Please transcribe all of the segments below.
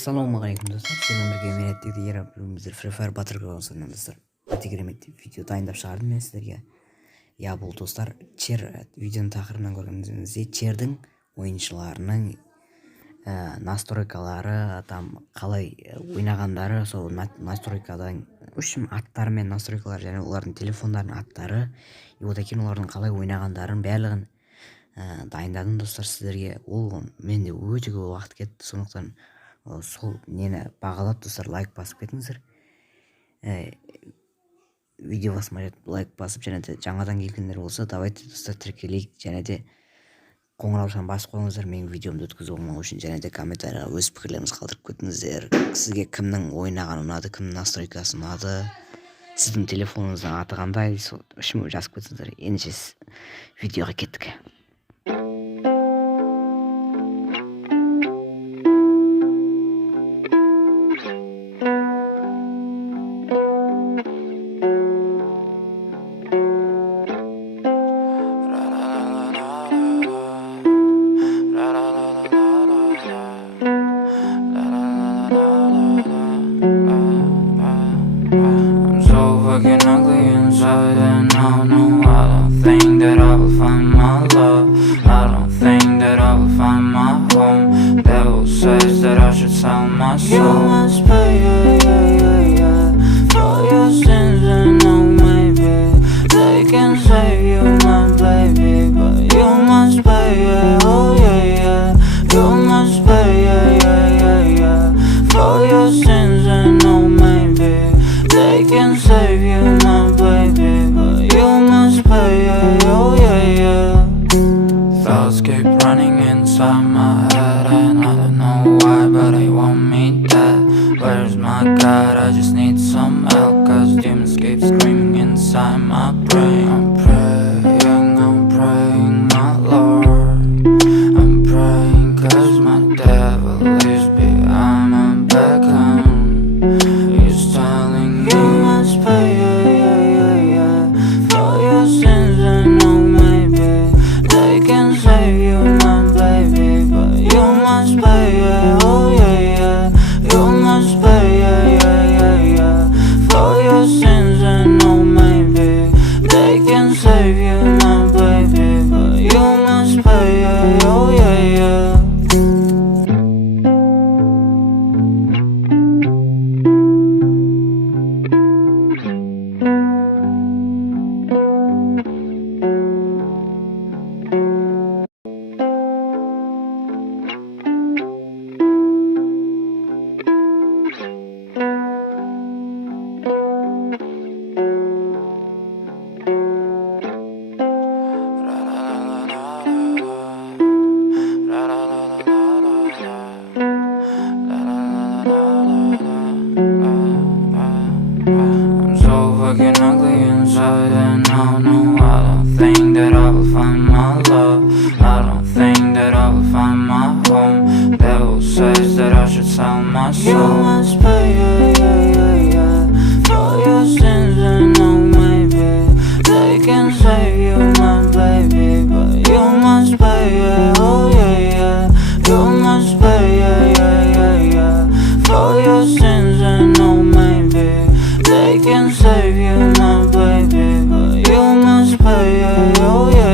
Ассалаумағалейкум достар, сіздермен бірге мен әттегіде ер абылымыздар Free Fire батыр көрген достар. Өте керемет видео дайындап шығардым мен сіздерге. Я бұл достар, CHR видеоның тақырыбынан көргенімізде CHR-дің ойыншыларының настройкалары, там қалай ойнағандары, сол настройкадан үшім аттары мен настройкалары және олардың телефондарының аттары, одан кейін олардың қалай ойнағандарын барлығын дайындадым достар сіздерге. Ол менде өте көп уақыт кетті, сондықтан сол нені бағалап достар лайк басып кетіңіздер. Видео посмотреть, лайк басып, және де жаңадан келгендер болса, давайте достар тіркелейік, және де қоңыраушаны басып қойыңыздар менің видеомды өткізу болмау үшін, және де комментарияға өз пікірлеріңізді қалдырып кетіңіздер. Сізге кімнің ойнағаны ұнады, кімнің настройкасы ұнады, сіздің телефоныңыздың аты қандай, үшін жазып кетіңіздер. Ендеше видеоға кеттік. Fucking ugly inside, and I know I don't think that I will find my love. I don't think that I will find my home. Devil says that I should sell my soul. You must pay, for your sins, and no, maybe they can save you, my baby, but you must pay, oh yeah. You must pay, for your sins, and no, maybe they can save you, my baby, but you must pay, oh yeah. Thoughts keep running inside my head, and I don't know why, but they want me dead. Where's my God? I just need some help, cause demons keep screaming inside my brain. I'm praying, my Lord. I'm praying cause my devil is behind my back home. He's telling me you must pay, for your sins, and no, maybe they can save you, my baby, but you must pay, oh yeah. You must pay, for your sins, and no, maybe they can save you, my baby, but you must pay, oh yeah. I'm so fucking ugly inside, and I know I don't think that I will find my love. I don't think that I will find my home. Devil says that I should sell my soul. You must pay, for your sins, and no, maybe they can save you, my baby, but you must pay, oh yeah. You must pay, for your sins, and no, maybe they can save you, my baby, but you must pay, oh yeah.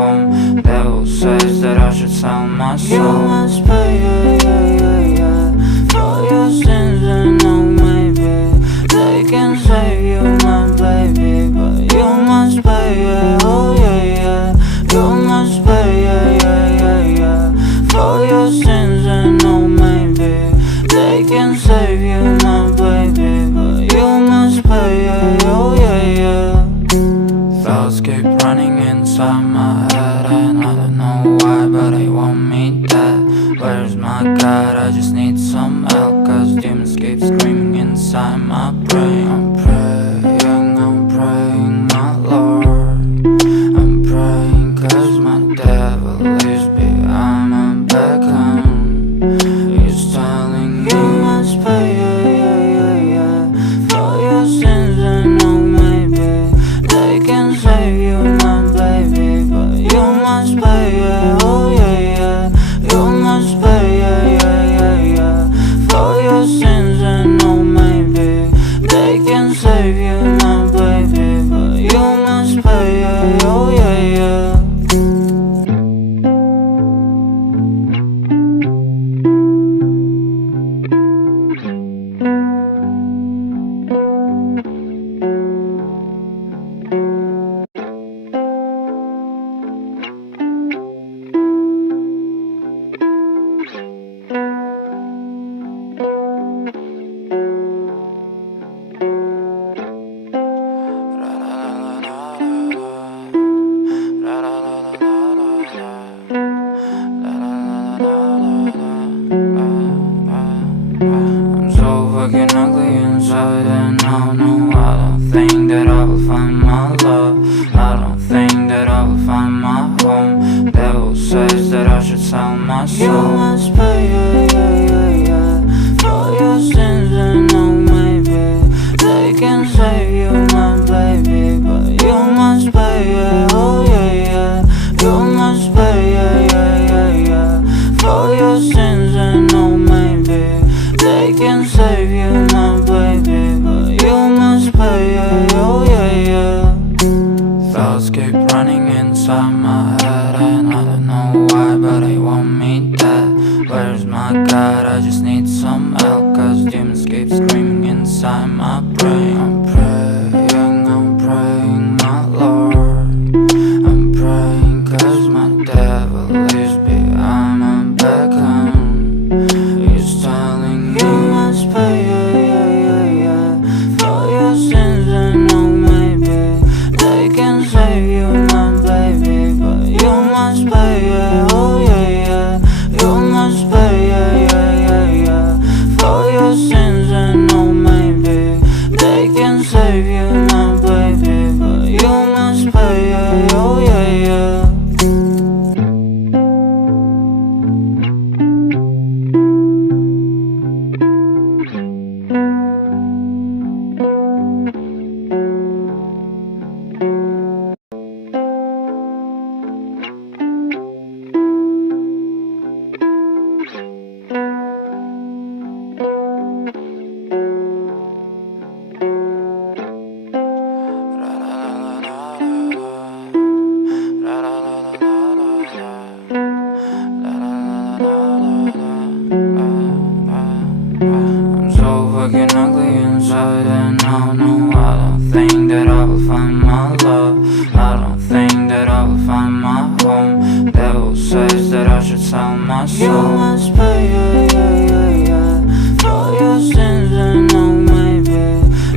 home. Devil says that I should sell my soul. You must pay, for your sins, and oh maybe they can save you, my baby, but you must pay, oh yeah. You must pay, for your sins, and oh maybe they can save you, my baby, but you must pay, oh yeah. Thoughts keep running inside my head, and I don't know why, but they want me dead. Where's my God? I just need some help, cause demons keep screaming inside my brain. I'm praying, my Lord. I'm praying cause my devil is behind my back, he's telling me you must pay, for your sins, and oh maybe they can save you, my baby, but you must pay, oh yeah. You must pay, for your sins, and oh maybe they can save you, my baby, but you must pay, oh yeah. I'm so fucking ugly inside, and I know I don't think that I will find my love. I don't think that I will find my home. Devil says that I should sell my soul. You must pay, for your sins, and oh maybe they can save you, my baby, but you must pay, oh yeah. You must pay, for your sins, and oh maybe they can save you, my baby, but you must pay, oh yeah. Thoughts keep running inside my head, and I don't know why, but they want me dead. Where's my God? I just need some help, cause demons keep screaming inside my brain. I'm praying, my Lord. I'm praying cause my devil is behind my back, he's telling me you must pay, for your sins, and oh maybe they can save you, my baby, but you must pay, oh yeah. You must pay, for your sins, and oh maybe they can save you, my baby, but you must pay, oh yeah. I'm so fucking ugly inside, and I know I don't think that I will find my love. I don't think that I will find my home. Devil says that I should sell my soul. You must pay, for your sins, and oh maybe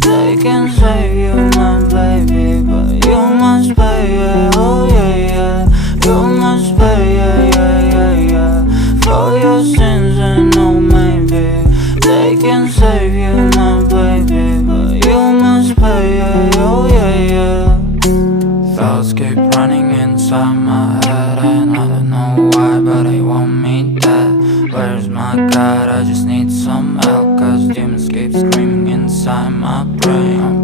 they can save you, my baby, but you must pay, oh yeah. You must pay, for your sins, and oh maybe they can save you, my baby, but you must pay, oh yeah. Thoughts keep running inside my head, and I don't know why, but they want me dead. Where's my God? I just need some help, cause demons keep screaming inside my brain.